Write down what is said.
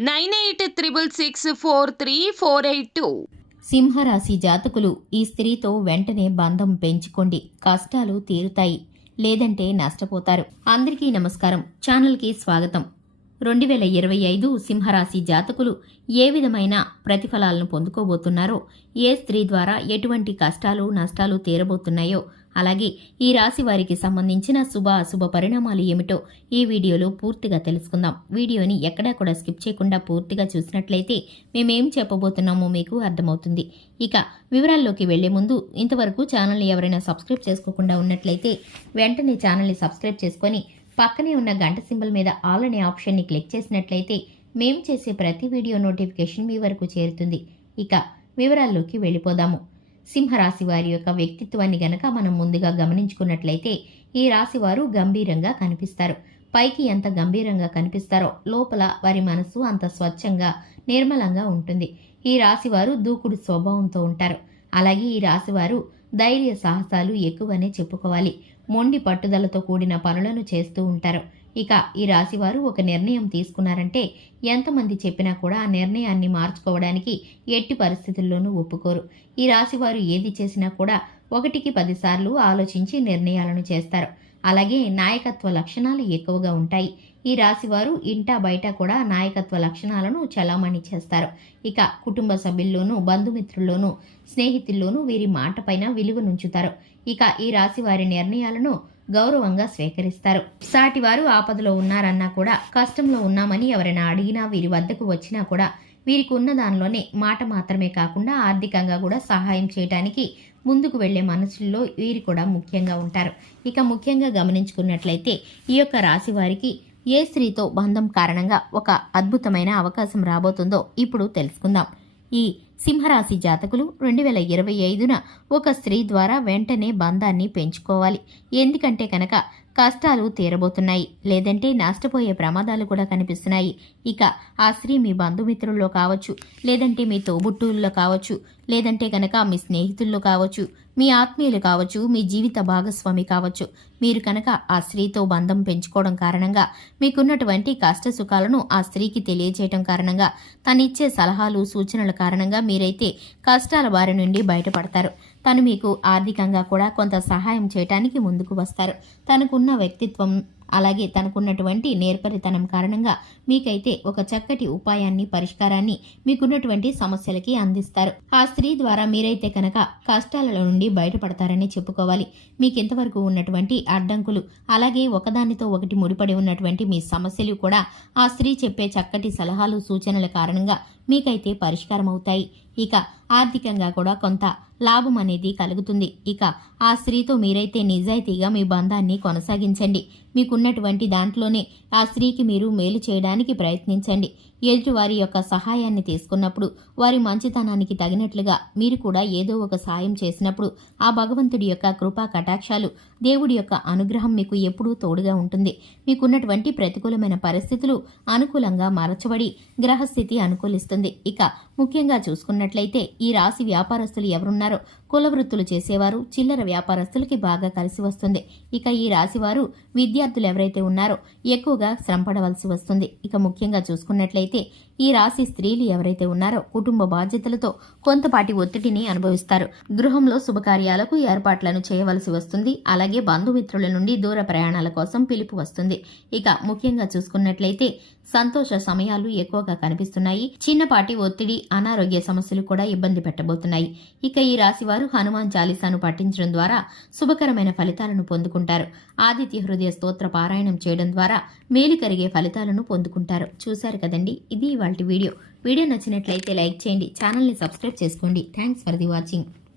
nine eight triple six four three four eight two. సింహరాశి జాతకులు ఈ స్త్రీతో వెంటనే బంధం పెంచుకోండి. కష్టాలు తీరుతాయి. లేదంటే నష్టపోతారు. అందరికీ నమస్కారం. ఛానల్కి స్వాగతం. రెండు వేల ఇరవై ఐదు సింహరాశి జాతకులు ఏ విధమైన ప్రతిఫలాలను పొందుకోబోతున్నారో ఏ స్త్రీ ద్వారా ఎటువంటి కష్టాలు నష్టాలు తీరబోతున్నాయో అలాగే ఈ రాశి వారికి సంబంధించిన శుభ అశుభ పరిణామాలు ఏమిటో ఈ వీడియోలో పూర్తిగా తెలుసుకుందాం. వీడియోని ఎక్కడా కూడా స్కిప్ చేయకుండా పూర్తిగా చూసినట్లయితే మేమేం చెప్పబోతున్నామో మీకు అర్థమవుతుంది. ఇక వివరాల్లోకి వెళ్ళే ముందు ఇంతవరకు ఛానల్ని ఎవరైనా సబ్స్క్రైబ్ చేసుకోకుండా ఉన్నట్లయితే వెంటనే ఛానల్ని సబ్స్క్రైబ్ చేసుకొని పక్కనే ఉన్న గంట సింబల్ మీద ఆల్ అనే ఆప్షన్ని క్లిక్ చేసినట్లయితే మేము చేసే ప్రతి వీడియో నోటిఫికేషన్ మీ వరకు చేరుతుంది. ఇక వివరాల్లోకి వెళ్ళిపోదాము. సింహరాశి వారి యొక్క వ్యక్తిత్వాన్ని గనక మనం ముందుగా గమనించుకున్నట్లయితే ఈ రాశి వారు గంభీరంగా కనిపిస్తారు. పైకి ఎంత గంభీరంగా కనిపిస్తారో లోపల వారి మనసు అంత స్వచ్ఛంగా నిర్మలంగా ఉంటుంది. ఈ రాశి వారు దూకుడు స్వభావంతో ఉంటారు. అలాగే ఈ రాశివారు ధైర్య సాహసాలు ఎక్కువనే చెప్పుకోవాలి. మొండి పట్టుదలతో కూడిన పనులను చేస్తూ ఉంటారు. ఇక ఈ రాశివారు ఒక నిర్ణయం తీసుకున్నారంటే ఎంతమంది చెప్పినా కూడా ఆ నిర్ణయాన్ని మార్చుకోవడానికి ఎట్టి పరిస్థితుల్లోనూ ఒప్పుకోరు. ఈ రాశివారు ఏది చేసినా కూడా ఒకటికి పదిసార్లు ఆలోచించి నిర్ణయాలను చేస్తారు. అలాగే నాయకత్వ లక్షణాలు ఎక్కువగా ఉంటాయి. ఈ రాశివారు ఇంటా బయట కూడా నాయకత్వ లక్షణాలను చలామణి చేస్తారు. ఇక కుటుంబ సభ్యుల్లోనూ బంధుమిత్రుల్లోనూ స్నేహితుల్లోనూ వీరి మాట పైన విలువనుంచుతారు ఇక ఈ రాశి వారి నిర్ణయాలను గౌరవంగా స్వీకరిస్తారు. సాటివారు ఆపదలో ఉన్నారన్నా కూడా కష్టంలో ఉన్నామని ఎవరైనా అడిగినా వీరి వద్దకు వచ్చినా కూడా వీరికి ఉన్న దానిలోనే మాట మాత్రమే కాకుండా ఆర్థికంగా కూడా సహాయం చేయడానికి ముందుకు వెళ్ళే మనసుల్లో వీరు కూడా ముఖ్యంగా ఉంటారు. ఇక ముఖ్యంగా గమనించుకున్నట్లయితే ఈ యొక్క రాశి వారికి ఏ స్త్రీతో బంధం కారణంగా ఒక అద్భుతమైన అవకాశం రాబోతుందో ఇప్పుడు తెలుసుకుందాం. ఈ సింహరాశి జాతకులు రెండు వేల ఇరవై ఐదున ఒక స్త్రీ ద్వారా వెంటనే బంధాన్ని పెంచుకోవాలి. ఎందుకంటే కనుక కష్టాలు తీరబోతున్నాయి. లేదంటే నష్టపోయే ప్రమాదాలు కూడా కనిపిస్తున్నాయి. ఇక ఆ స్త్రీ మీ బంధుమిత్రుల్లో కావచ్చు లేదంటే మీ తోబుట్టువుల్లో కావచ్చు లేదంటే కనుక మీ స్నేహితుల్లో కావచ్చు మీ ఆత్మీయులు కావచ్చు మీ జీవిత భాగస్వామి కావచ్చు. మీరు కనుక ఆ స్త్రీతో బంధం పెంచుకోవడం కారణంగా మీకున్నటువంటి కష్ట సుఖాలను ఆ స్త్రీకి తెలియజేయటం కారణంగా తనిచ్చే సలహాలు సూచనల కారణంగా మీరైతే కష్టాల బారి నుండి బయటపడతారు. తను మీకు ఆర్థికంగా కూడా కొంత సహాయం చేయటానికి ముందుకు వస్తారు. తనకున్న వ్యక్తిత్వం అలాగే తనకున్నటువంటి నేర్పరితనం కారణంగా మీకైతే ఒక చక్కటి ఉపాయాన్ని పరిష్కారాన్ని మీకున్నటువంటి సమస్యలకి అందిస్తారు. ఆ స్త్రీ ద్వారా మీరైతే కనుక కష్టాలలో నుండి బయటపడతారని చెప్పుకోవాలి. మీకు ఇంతవరకు ఉన్నటువంటి అడ్డంకులు అలాగే ఒకదానితో ఒకటి ముడిపడి ఉన్నటువంటి మీ సమస్యలు కూడా ఆ స్త్రీ చెప్పే చక్కటి సలహాలు సూచనల కారణంగా మీకైతే పరిష్కారం అవుతాయి ఇక ఆర్థికంగా కూడా కొంత లాభం అనేది కలుగుతుంది. ఇక ఆ స్త్రీతో మీరైతే నిజాయితీగా మీ బంధాన్ని కొనసాగించండి. మీకున్నటువంటి దాంట్లోనే ఆ స్త్రీకి మీరు మేలు చేయడానికి ప్రయత్నించండి. ఎదుటివారి యొక్క సహాయాన్ని తీసుకున్నప్పుడు వారి మంచితనానికి తగినట్లుగా మీరు కూడా ఏదో ఒక సాయం చేసినప్పుడు ఆ భగవంతుడి యొక్క కృపా కటాక్షాలు దేవుడి యొక్క అనుగ్రహం మీకు ఎప్పుడూ తోడుగా ఉంటుంది. మీకున్నటువంటి ప్రతికూలమైన పరిస్థితులు అనుకూలంగా మరచబడి గ్రహస్థితి అనుకూలిస్తుంది. ఇక ముఖ్యంగా చూసుకున్నట్లయితే ఈ రాశి వ్యాపారస్తులు ఎవరున్నారో కులవృత్తులు చేసేవారు చిల్లర వ్యాపారస్తులకి బాగా కలిసి వస్తుంది. ఇక ఈ రాశి వారు విద్యార్థులు ఎవరైతే ఉన్నారో ఎక్కువగా శ్రమపడవలసి వస్తుంది. ఇక ముఖ్యంగా చూసుకున్నట్లయితే అయితే ఈ రాశి స్త్రీలు ఎవరైతే ఉన్నారో కుటుంబ బాధ్యతలతో కొంతపాటి ఒత్తిడిని అనుభవిస్తారు. గృహంలో శుభకార్యాలకు ఏర్పాట్లను చేయవలసి వస్తుంది. అలాగే బంధుమిత్రుల నుండి దూర ప్రయాణాల కోసం పిలుపు వస్తుంది. ఇక ముఖ్యంగా చూసుకున్నట్లయితే సంతోష సమయాలు ఎక్కువగా కనిపిస్తున్నాయి. చిన్నపాటి ఒత్తిడి అనారోగ్య సమస్యలు కూడా ఇబ్బంది పెట్టబోతున్నాయి. ఇక ఈ రాశి వారు హనుమాన్ చాలీసాను పఠించడం ద్వారా శుభకరమైన ఫలితాలను పొందుకుంటారు. ఆదిత్య హృదయ స్తోత్ర పారాయణం చేయడం ద్వారా మేలు కరిగే ఫలితాలను పొందుకుంటారు. చూశారు కదండి? ఇది ఇవాళ వీడియో. వీడియో నచ్చినట్లయితే లైక్ చేయండి ఛానల్ని సబ్స్క్రైబ్ చేసుకోండి. Thanks for the watching.